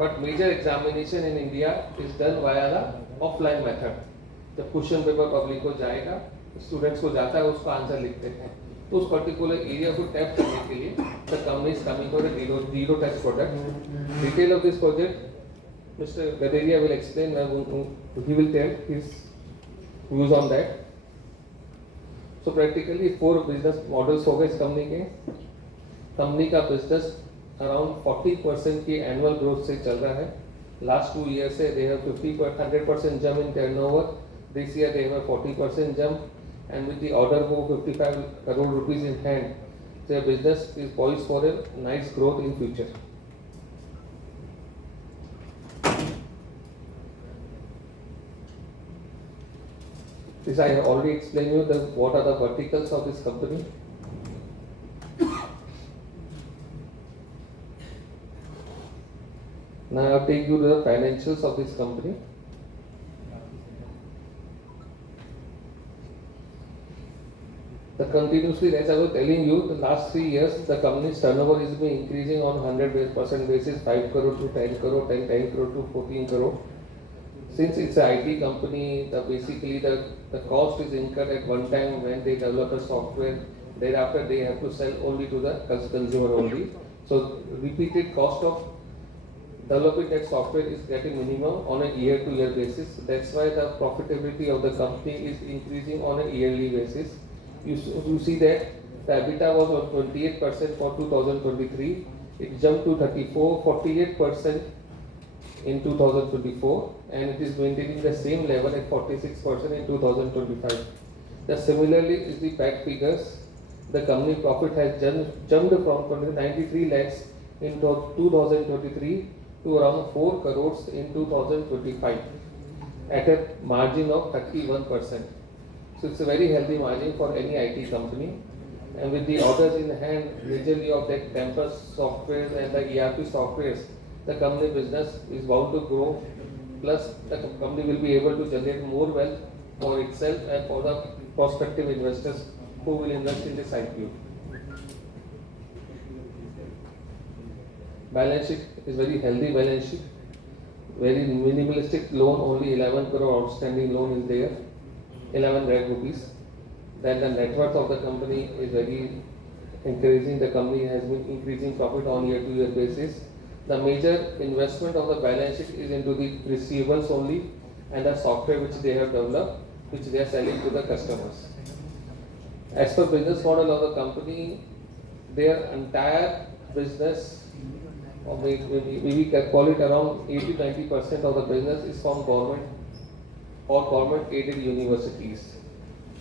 but major examination in India is done via the offline method. जब question paper public को जाएगा, students को जाता है, उसका आंसर लिखते हैं, तो उस पर्टिकुलर एरिया को टैप करने के लिए the company is coming for a zero test product. Detail of this project, Mr. Gaderia will explain. He will tell his views on that. So practically 4 business models हो गए इस company के. Company का business around 40% की annual growth से चल रहा है. लास्ट 2 years से they have 100% jump in turnover. This year they have a 40% jump, and with the order book 55 crore rupees in hand, their business is poised for a nice growth in future. This I have already explained you what are the verticals of this company. Now I will take you to the financials of this company. The continuously, as I was telling you, the last 3 years, the company's turnover is been increasing on 100% basis, 5 crore to 10 crore, 10 crore to 14 crore. Since it's an IT company, basically the cost is incurred at one time when they develop a software. Thereafter, they have to sell only to the consumer only. So repeated cost of developing that software is getting minimum on a year-to-year basis. That's why the profitability of the company is increasing on a yearly basis. You see that the EBITDA was on 28% for 2023. It jumped to 48% in 2024, and it is maintaining the same level at 46% in 2025. Similarly is the PAT figures. The company profit has jumped from 93 lakhs in 2023 to around 4 crores in 2025 at a margin of 31%. So it's a very healthy margin for any IT company. And with the orders in hand, majorly of that campus software and the ERP softwares, the company business is bound to grow. Plus, the company will be able to generate more wealth for itself and for the prospective investors who will invest in this IPO. Balance sheet is very healthy balance sheet. Very minimalistic loan, only 11 crore outstanding loan is there. 11 lakh rupees. Then the net worth of the company is very encouraging. The company has been increasing profit on year-to-year basis. The major investment of the balance sheet is into the receivables only and the software which they have developed, which they are selling to the customers. As per business model of the company, their entire business, or maybe we can call it around 80-90% of the business is from government or government-aided universities.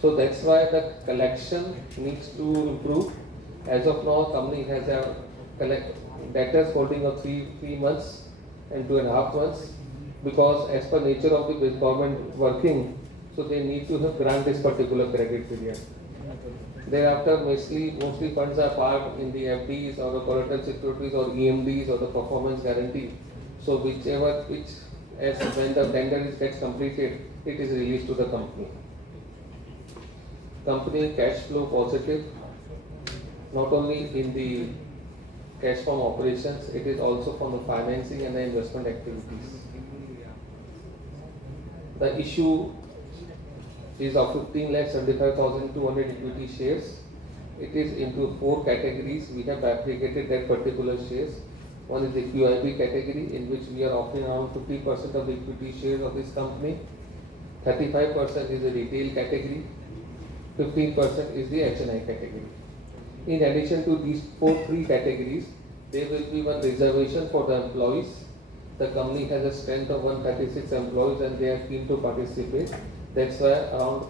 So that's why the collection needs to improve. As of now, company has a debtors holding of 3 months and 2.5 months, because as per nature of the government working, so they need to have grant this particular credit period. Thereafter, mostly funds are parked in the FDs or the collateral securities or EMDs or the performance guarantee. So when the tender gets completed, it is released to the company. Company cash flow positive, not only in the cash from operations, it is also from the financing and the investment activities. The issue is of 15,75,200 equity shares. It is into 4 categories. We have aggregated that particular shares. One is the QIP category, in which we are offering around 50% of the equity shares of this company. 35% is the retail category. 15% is the HNI category. In addition to these 3 categories, there will be one reservation for the employees. The company has a strength of 136 employees and they are keen to participate. That's why around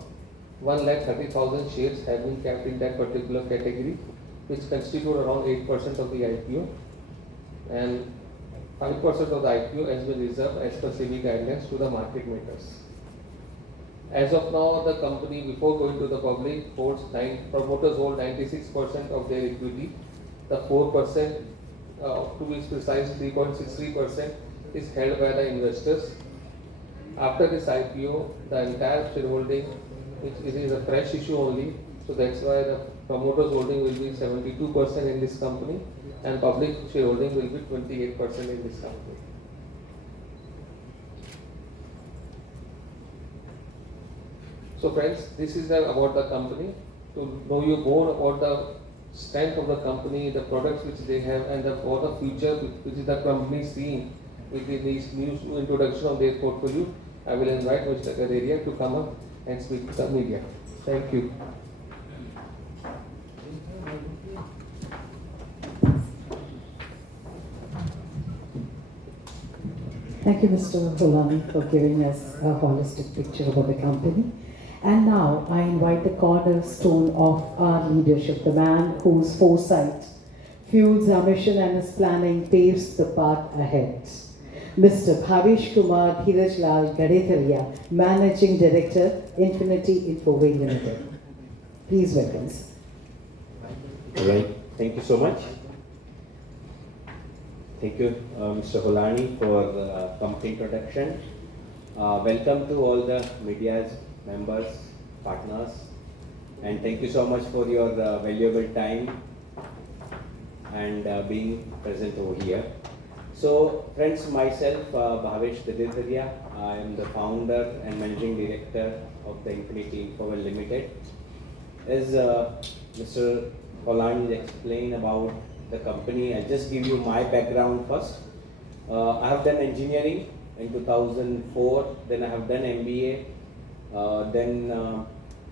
1,30,000 shares have been kept in that particular category, which constitute around 8% of the IPO. And 5% of the IPO has been reserved as per SEBI guidelines to the market makers. As of now, the company, before going to the public, promoters hold 96% of their equity. The 4%, to be precise, 3.63% is held by the investors. After this IPO, the entire shareholding, it is a fresh issue only, so that's why the promoters holding will be 72% in this company and public shareholding will be 28% in this company. So friends, this is about the company. To know you more about the strength of the company, the products which they have, and for the future which is the company seeing with this new introduction of their portfolio, I will invite Mr. Gaderia to come up and speak to the media. Thank you. Thank you, Mr. Holani, for giving us a holistic picture about the company. And now I invite the cornerstone of our leadership, the man whose foresight fuels our mission and his planning paves the path ahead. Mr. Bhavesh Kumar Dheerajlal Gadetharia, Managing Director, Infinity Infoway Limited. Please welcome. Right. Thank you so much. Thank you, Mr. Holani, for the company introduction. Welcome to all the media's members, partners, and thank you so much for your valuable time and being present over here. So, friends, myself, Bhavesh Gadetharia, I am the founder and managing director of the Infinity Infoway Limited. As Mr. Holani explained about the company, I'll just give you my background first. I have done engineering in 2004, then I have done MBA, then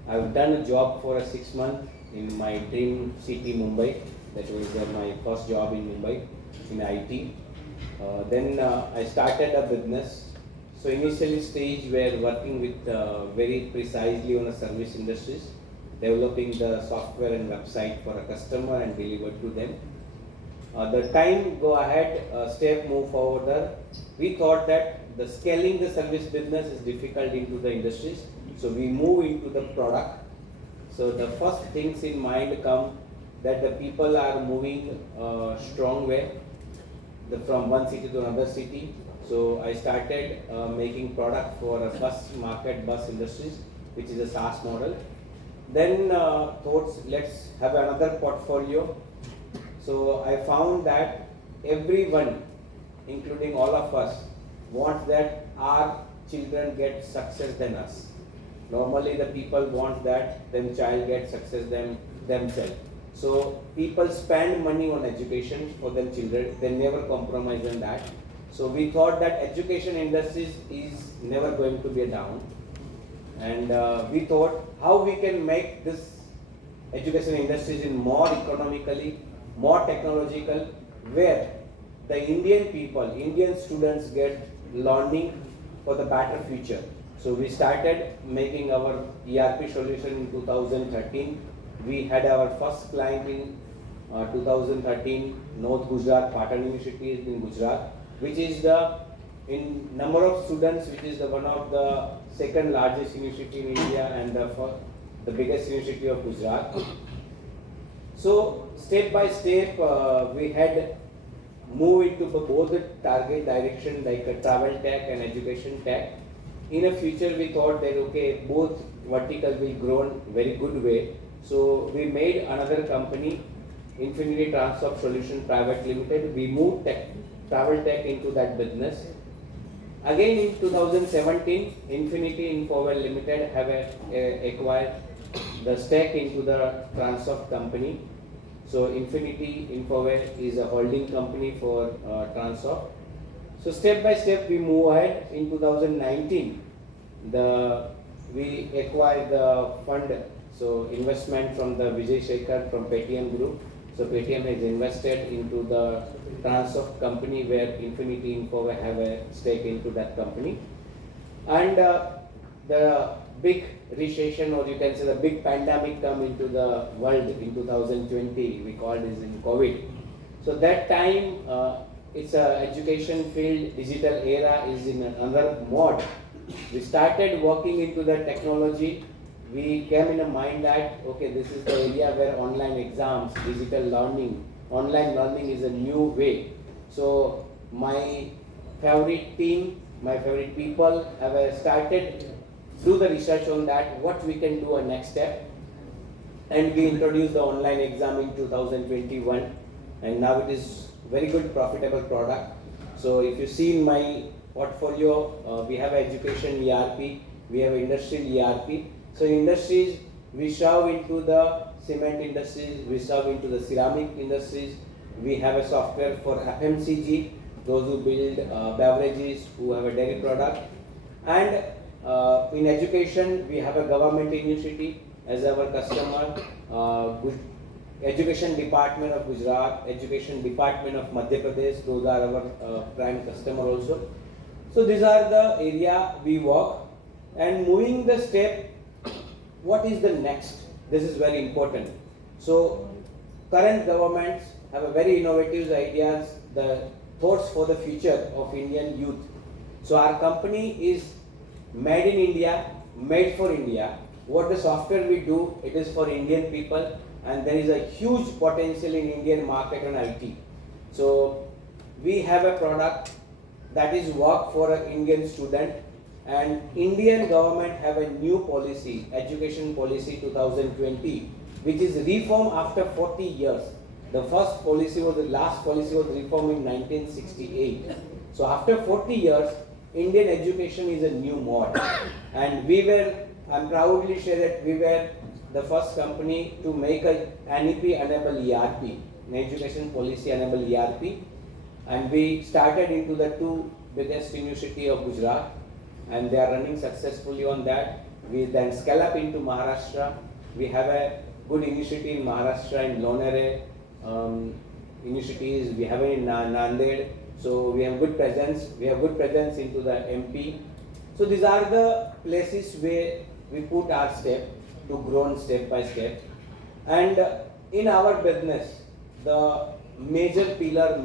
I've done a job for 6 months in my dream city, Mumbai. That was my first job in Mumbai in IT. Then I started a business. So initially stage were working with very precisely on a service industries, developing the software and website for a customer and deliver to them. The time go ahead, step move forward. We thought that the scaling the service business is difficult into the industries, so we move into the product. So the first things in mind come that the people are moving strong way from one city to another city. So I started making product for a bus market, bus industries, which is a SaaS model. Then thoughts, let's have another portfolio. So I found that everyone, including all of us, wants that our children get success than us. Normally the people want that them child get success themselves. So people spend money on education for them children, they never compromise on that. So we thought that education industries is never going to be a down. And we thought how we can make this education industries in more economically, more technological, where the Indian people, Indian students get learning for the better future. So we started making our ERP solution in 2013. We had our first client in 2013, North Gujarat, Patan University is in Gujarat, which is the, in number of students, which is the one of the second largest university in India and the biggest university of Gujarat. So step by step, we had moved into both the target direction like a travel tech and education tech. In the future, we thought that okay, both verticals will grow in very good way. So we made another company, Infinity Transport Solution Private Limited. We moved travel tech into that business. Again in 2017, Infinity Infoway Limited have acquired the stake into the Transoft company. So Infinity Infoway is a holding company for Transoft. So step by step we move ahead. In 2019, we acquired the fund, so investment from the Vijay Shekhar from Paytm Group. So Paytm has invested into the Transoft company where Infinity Infoway have a stake into that company. And the big recession, or you can say the big pandemic come into the world in 2020, we call this in COVID. So that time, it's a education field, digital era is in another mode. We started working into the technology. We came in a mind that, okay, this is the area where online exams, digital learning, online learning is a new way. So my favorite team, my favorite people have started do the research on that, what we can do a next step. And we introduced the online exam in 2021, and now it is very good profitable product. So if you see in my portfolio, we have education ERP, we have industrial ERP. So industries, we serve into the cement industries, we serve into the ceramic industries. We have a software for FMCG, those who build beverages, who have a dairy product. And in education, we have a government university as our customer, Education Department of Gujarat, Education Department of Madhya Pradesh, those are our prime customer also. So these are the area we work. And moving the step, what is the next? This is very important. So current governments have a very innovative ideas, the thoughts for the future of Indian youth. So our company is made in India, made for India. What the software we do, it is for Indian people, and there is a huge potential in Indian market and IT. So we have a product that is work for an Indian student, and Indian government have a new policy, education policy 2020, which is reformed after 40 years. The last policy was reformed in 1968. So after 40 years, Indian education is a new mode, and I'm proudly share that we were the first company to make a NEP enable ERP, an education policy enable ERP, and we started into the two biggest university of Gujarat, and they are running successfully on that. We then scale up into Maharashtra. We have a good university in Maharashtra in Lonere, universities. We have it in Nanded. So we have good presence. We have good presence into the MP. So these are the places where we put our step to grow step by step. And in our business, the major pillar,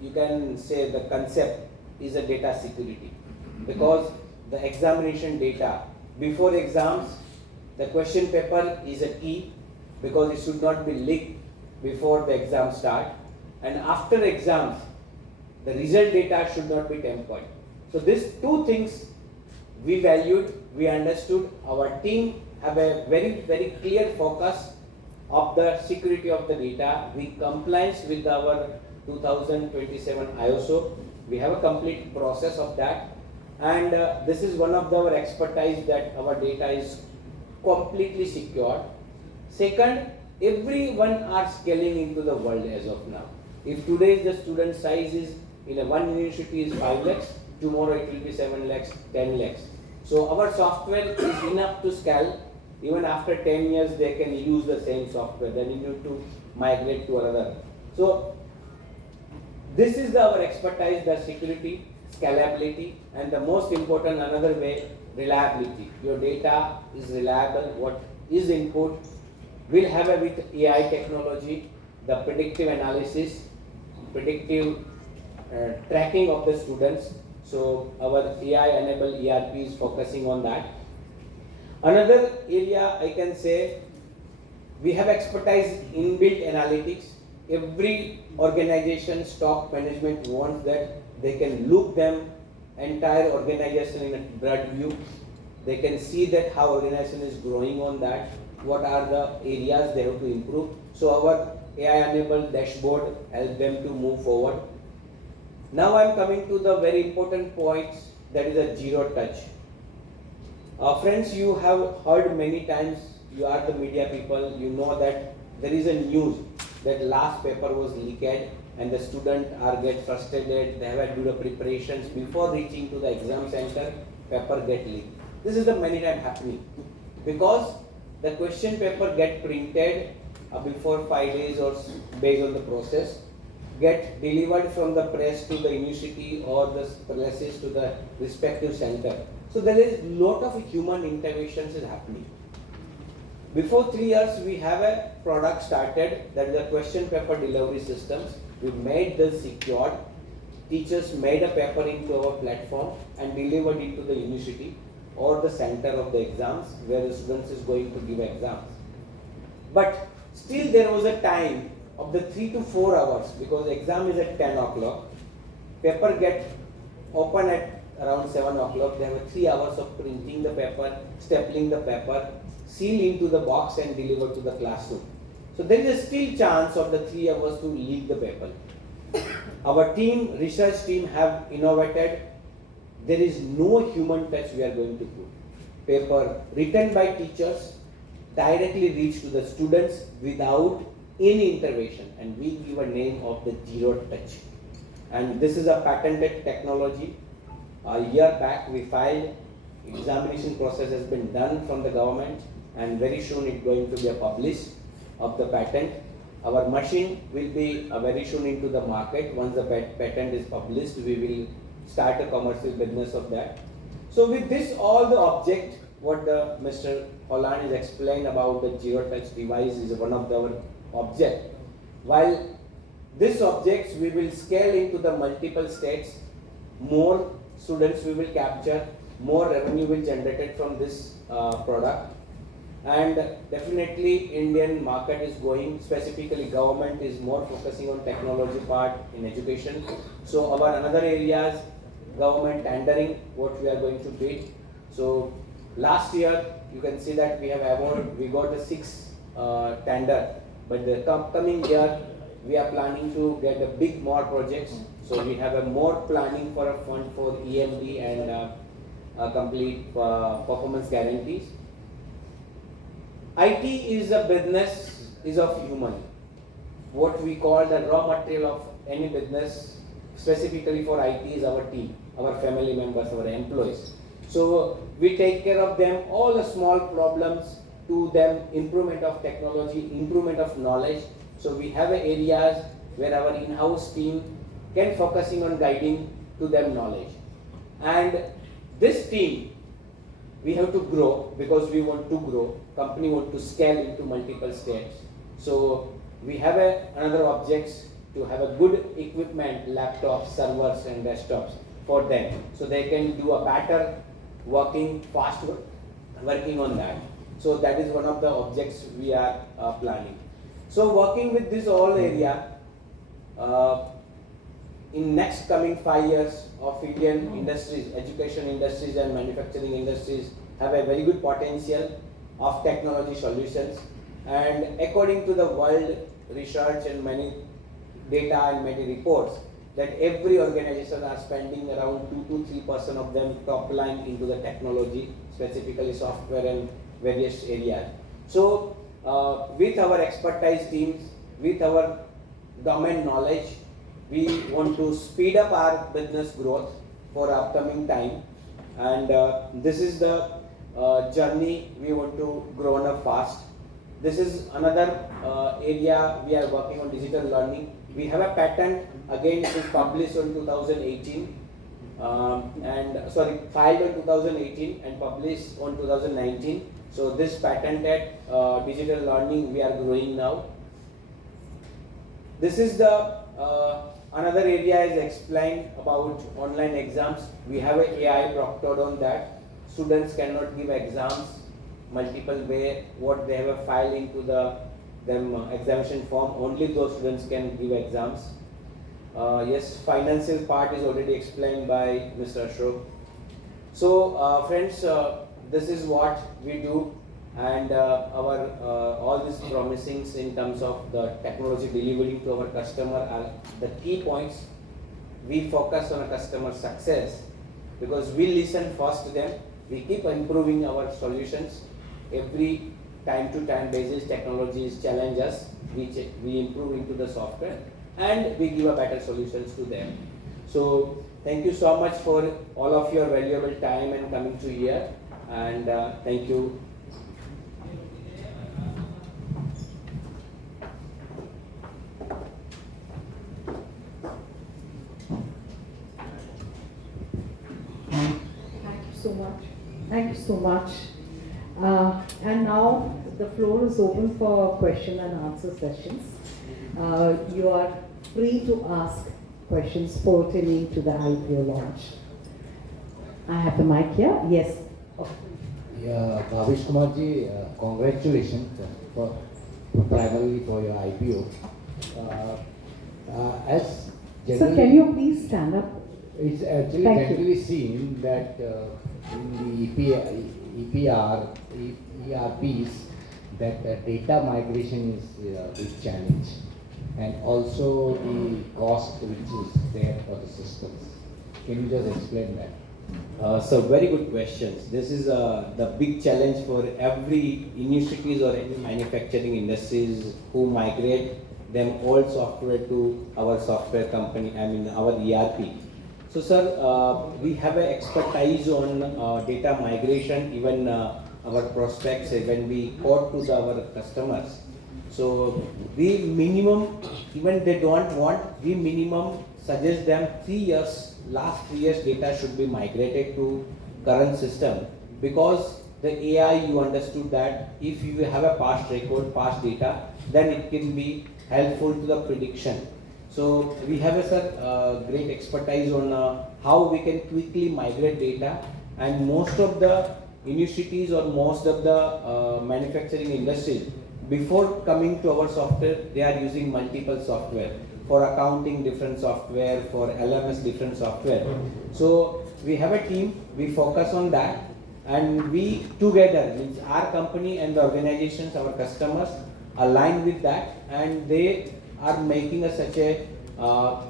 you can say the concept is a data security, because the examination data before exams, the question paper is a key, because it should not be leaked before the exam start, and after exams the result data should not be tampered. So these two things we valued, we understood. Our team have a very clear focus of the security of the data. We compliance with our 2027 ISO. We have a complete process of that, and this is one of our expertise, that our data is completely secured. Second, everyone are scaling into the world as of now. If today the student size is in a one university is 5 lakhs, tomorrow it will be 7 lakhs, 10 lakhs. So our software is enough to scale. Even after 10 years, they can use the same software. Then you need to migrate to another. So this is our expertise, the security, scalability, and the most important another way, reliability. Your data is reliable. What is input, we'll have a with AI technology, the predictive analysis, predictive tracking of the students. So our AI-enabled ERP is focusing on that. Another area I can say, we have expertise in built analytics. Every organization, stock management wants that they can look them entire organization in a broad view. They can see that how organization is growing on that, what are the areas they have to improve. So our AI-enabled dashboard helps them to move forward. Now I am coming to the very important points, that is a zero touch. Friends, you have heard many times, you are the media people, you know that there is a news that last paper was leaked and the students are get frustrated, they have to do the preparations before reaching to the exam center, paper get leaked. This is the many times happening, because the question paper get printed before 5 days or based on the process, get delivered from the press to the university or the places to the respective center. So there is lot of human interventions is happening. Before 3 years, we have a product started, that is the question paper delivery systems. We made this secured. Teachers made a paper into our platform and delivered it to the university or the center of the exams where the students is going to give exams. But still there was a time of the 3 to 4 hours, because exam is at 10 o'clock. Paper get open at around 7 o'clock. There were 3 hours of printing the paper, stapling the paper, seal into the box and deliver to the classroom. So there is a still chance of the 3 hours to leak the paper. Our team, research team have innovated. There is no human touch we are going to put. paper written by teachers directly reach to the students without any intervention, and we give a name of the zero touch. And this is a patented technology. A year back we filed, examination process has been done from the government, and very soon it's going to be a published of the patent. Our machine will be very soon into the market. Once the patent is published, we will start a commercial business of that. So with this, all the object, what Mr. Holland is explained about the zero touch device is one of our object. While this objects we will scale into the multiple states, more students we will capture, more revenue will generated from this product. And definitely Indian market is going, specifically government is more focusing on technology part in education. So our another areas, government tendering, what we are going to bid. So last year you can see that we have award, we got a 6 tender, but the coming year we are planning to get a big more projects. So we have a more planning for a fund for EMD and complete performance guarantees. IT is a business, is of human. What we call the raw material of any business, specifically for IT, is our team, our family members, our employees. So we take care of them, all the small problems to them, improvement of technology, improvement of knowledge. So we have areas where our in-house team can focusing on guiding to them knowledge. And this team, we have to grow because we want to grow. Company want to scale into multiple states. So we have another objects to have a good equipment, laptops, servers and desktops for them. So they can do a better working, fast working on that. So that is one of the objects we are planning. So working with this all area, in next coming 5 years of Indian industries, education industries and manufacturing industries have a very good potential of technology solutions. And according to the world research and many data and many reports, that every organization are spending around 2 to 3% of them top line into the technology, specifically software and various areas. So with our expertise teams, with our domain knowledge, we want to speed up our business growth for upcoming time. And this is the journey we want to grow up fast. This is another area we are working on, digital learning. We have a patent, again it is published in 2018 filed in 2018 and published on 2019. So this patented digital learning we are growing now. This is the another area is explained about online exams. We have an AI proctored on that. Students cannot give exams multiple way, what they have a file into the examination form, only those students can give exams. Yes, financial part is already explained by Mr. Ashok. So friends, this is what we do, and our all these promisings in terms of the technology delivery to our customer are the key points. We focus on a customer success because we listen first to them. We keep improving our solutions. Every time to time basis, technologies challenge us. We improve into the software and we give a better solutions to them. So thank you so much for all of your valuable time and coming to here, and thank you. Thank you so much. Thank you so much. And now the floor is open for question and answer sessions. You are free to ask questions pertaining to the IPO launch. I have the mic here. Yes. Yeah, Bhavish Kumarji, congratulations for primarily for your IPO. As So can you please stand up? it's actually Thank you. generally seen that in the ERPs that data migration is a big challenge, and also the cost which is there for the systems. Can you just explain that? So very good questions. This is the big challenge for every universities or any manufacturing industries who migrate them old software to our software company, I mean our ERP. So sir, we have an expertise on data migration, even our prospects, when we quote to our customers. So we minimum, even they don't want, we minimum suggest them 3 years, last 3 years data should be migrated to current system, because the AI, you understood that if you have a past record, past data, then it can be helpful to the prediction. So we have a great expertise on how we can quickly migrate data, and most of the universities or most of the manufacturing industries, before coming to our software, they are using multiple software. For accounting, different software, for LMS, different software. So we have a team, we focus on that, and we together, means our company and the organizations, our customers, align with that, and they are making such a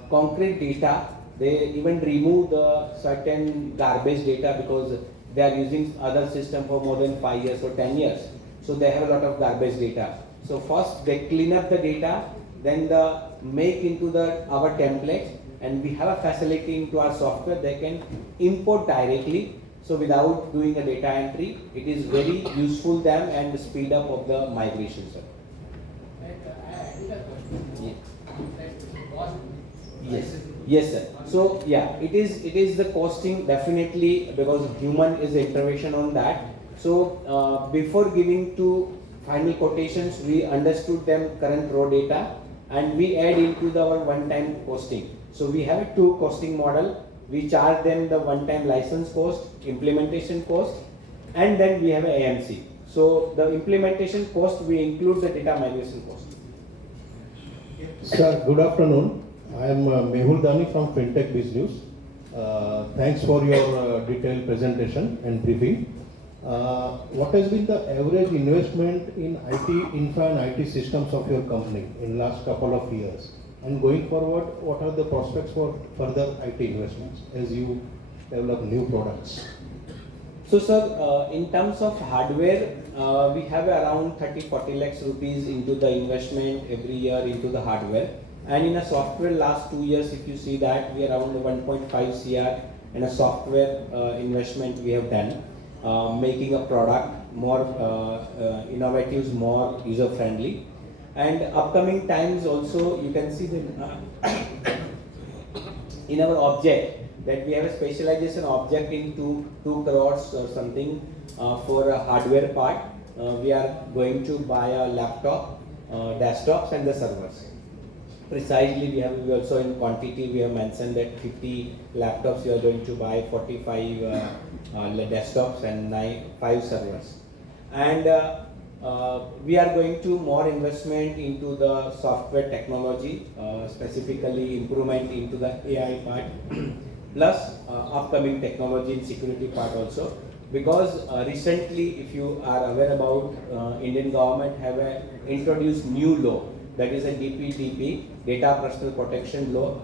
concrete data. They even remove the certain garbage data because they are using other system for more than 5 years or 10 years. So they have a lot of garbage data. So first they clean up the data, then the make into the our templates, and we have a facility into our software they can import directly. So without doing a data entry, it is very useful them and the speed up of the migration, sir. Yes, yes, sir. So yeah, it is the costing definitely, because human is the intervention on that. So before giving to final quotations, we understood them current raw data, and we add into our one-time costing. So we have a two costing model. We charge them the one-time license cost, implementation cost, and then we have a AMC. So the implementation cost, we include the data migration cost. Sir, good afternoon. I am Mehul Dani from FinTech Biz News. Thanks for your detailed presentation and briefing. What has been the average investment in IT infra and IT systems of your company in last couple of years? And going forward, what are the prospects for further IT investments as you develop new products? So sir, in terms of hardware, we have around 30-40 lakhs rupees into the investment every year into the hardware. And in a software, last 2 years, if you see that, we are around 1.5 CR in a software investment we have done, making a product more innovative, more user friendly. And upcoming times also, you can see that in our object, that we have a specialization object in 2 crores or something for a hardware part. We are going to buy a laptop, desktops and the servers. Precisely, we also in quantity, we have mentioned that 50 laptops we are going to buy, 45 desktops and 5 servers. And we are going to more investment into the software technology, specifically improvement into the AI part, plus upcoming technology in security part also. Because recently, if you are aware about, Indian government have introduced new law, that is a DPDP, Data Personal Protection Law.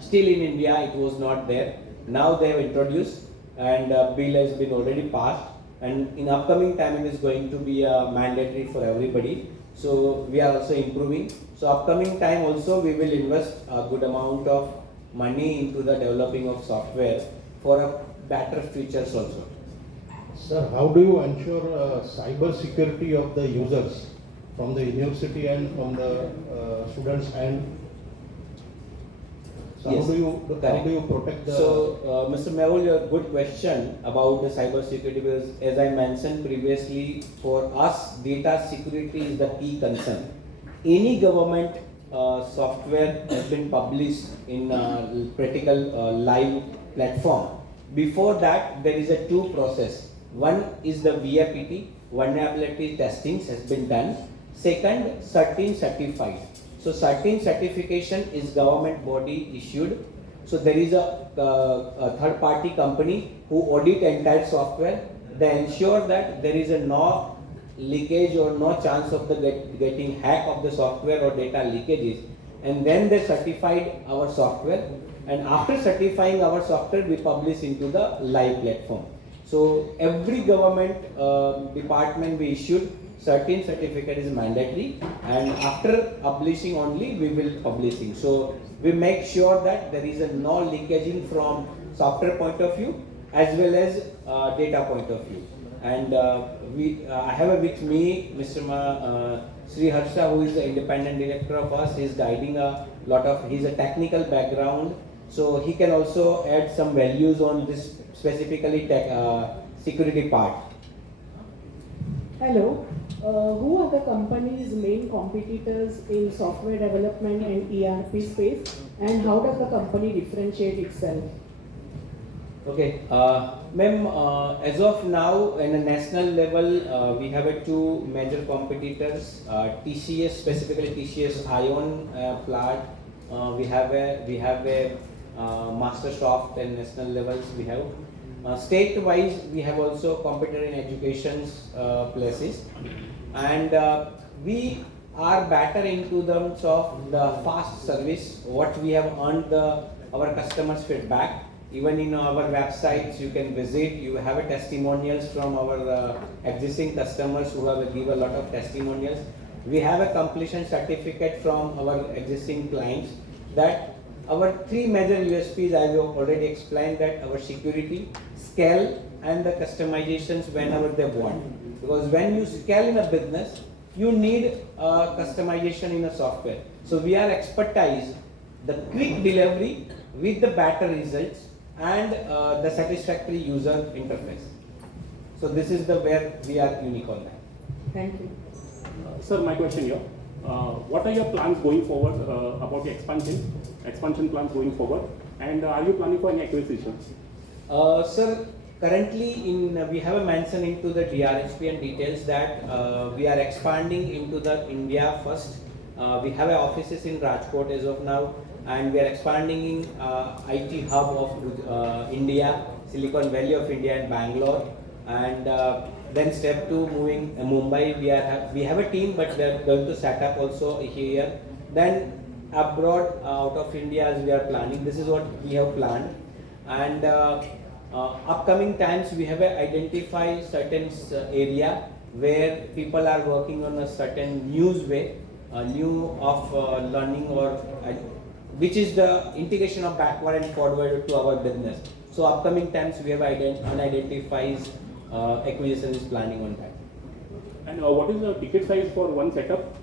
Still in India, it was not there. Now they have introduced, and bill has been already passed. And in upcoming time, it is going to be mandatory for everybody. So we are also improving. So upcoming time also, we will invest a good amount of money into the developing of software for a better futures also. Sir, how do you ensure cyber security of the users from the university and from the students, and so Yes, how do you protect the? So, Mr. Mehul, a good question about the cyber security, because as I mentioned previously, for us, data security is the key concern. Any government software has been published in practical live platform. Before that, there is a 2 process. One is the VAPT, vulnerability testing has been done. Second, certain certified. So certain certification is government body issued. So there is a third party company who audit entire software. They ensure that there is no leakage or no chance of the getting hack of the software or data leakages. And then they certified our software. and after certifying our software, we publish into the live platform. So every government department we issued certain certificate is mandatory, and after publishing only we will publishing. So we make sure that there is no leakaging from software point of view as well as data point of view. And I have with me Mr. Sri Harsha, who is the independent director of us. He is guiding a lot of, he's a technical background, so he can also add some values on this specifically security part. Hello. Who are the company's main competitors in software development and ERP space, and how does the company differentiate itself? Okay, ma'am, as of now, in a national level, we have two major competitors. TCS, specifically TCS Ion plant. We have a Mastersoft and national levels. We have state-wise. We have also competitor in education places, and we are better into terms of the fast service. What we have earned our customers' feedback. Even in our websites, you can visit. You have a testimonials from our existing customers who have give a lot of testimonials. We have a completion certificate from our existing clients. That our three major USPs, I have already explained, that our security, scale, and the customizations whenever they want. Because when you scale in a business, you need customization in a software. So we are expertise the quick delivery with the better results and the satisfactory user interface. So this is the where we are unique on that. Thank you. Sir, my question here. What are your plans going forward about the expansion plans going forward, and are you planning for any acquisitions? Sir, currently we have a mention into the DRHP and details that we are expanding into the India first. We have offices in Rajkot as of now, and we are expanding in IT hub of India, Silicon Valley of India and Bangalore, and then step 2 moving Mumbai. We have a team, but we are going to set up also here. Then abroad, out of India, as we are planning. This is what we have planned, and upcoming times we have identified certain area where people are working on a certain news way, new of learning, or which is the integration of backward and forward to our business. So upcoming times we have unidentified acquisition is planning on that. And what is the ticket size for one setup?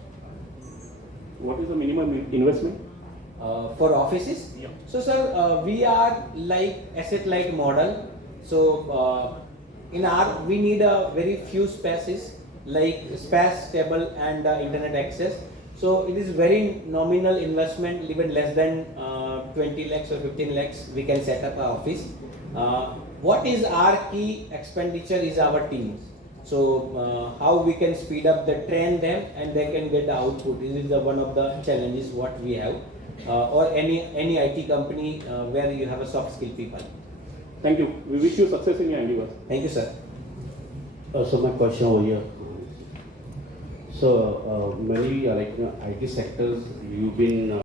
What is the minimum investment? For offices? Yeah. So sir, we are like asset-light model. So we need a very few spaces, like space, table, and internet access. So it is very nominal investment, even less than 20 lakhs or 15 lakhs, we can set up an office. What is our key expenditure is our teams. So how we can speed up train them and they can get the output. This is one of the challenges what we have, or any IT company where you have a soft skill people. Thank you. We wish you success in your endeavors. Thank you, sir. So my question over here. So many IT sectors you've been